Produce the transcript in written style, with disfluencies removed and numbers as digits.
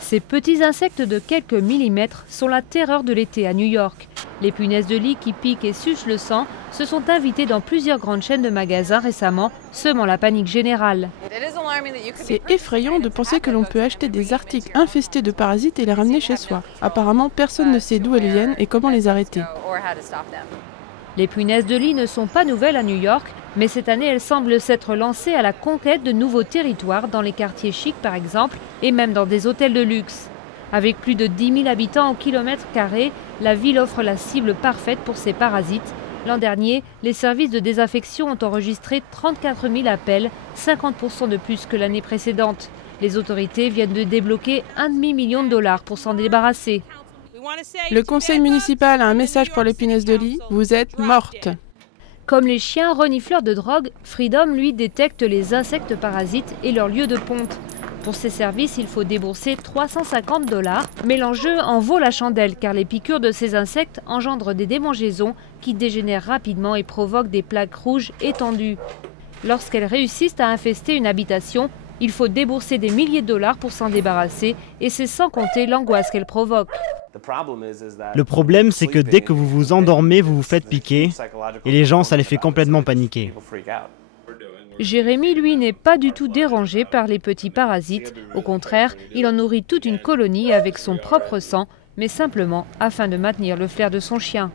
Ces petits insectes de quelques millimètres sont la terreur de l'été à New York. Les punaises de lit qui piquent et sucent le sang se sont invitées dans plusieurs grandes chaînes de magasins récemment, semant la panique générale. C'est effrayant de penser que l'on peut acheter des articles infestés de parasites et les ramener chez soi. Apparemment, personne ne sait d'où elles viennent et comment les arrêter. Les punaises de lit ne sont pas nouvelles à New York, mais cette année, elles semblent s'être lancées à la conquête de nouveaux territoires dans les quartiers chics par exemple, et même dans des hôtels de luxe. Avec plus de 10 000 habitants au kilomètre carré, la ville offre la cible parfaite pour ces parasites. L'an dernier, les services de désinfection ont enregistré 34 000 appels, 50% de plus que l'année précédente. Les autorités viennent de débloquer $1,5 million pour s'en débarrasser. Le conseil municipal a un message pour les punaises de lit, vous êtes mortes. Comme les chiens renifleurs de drogue, Freedom, lui, détecte les insectes parasites et leur lieu de ponte. Pour ces services, il faut débourser $350, mais l'enjeu en vaut la chandelle car les piqûres de ces insectes engendrent des démangeaisons qui dégénèrent rapidement et provoquent des plaques rouges étendues. Lorsqu'elles réussissent à infester une habitation, il faut débourser des milliers de dollars pour s'en débarrasser et c'est sans compter l'angoisse qu'elles provoquent. Le problème, c'est que dès que vous vous endormez, vous vous faites piquer et les gens, ça les fait complètement paniquer. Jérémy, lui, n'est pas du tout dérangé par les petits parasites. Au contraire, il en nourrit toute une colonie avec son propre sang, mais simplement afin de maintenir le flair de son chien.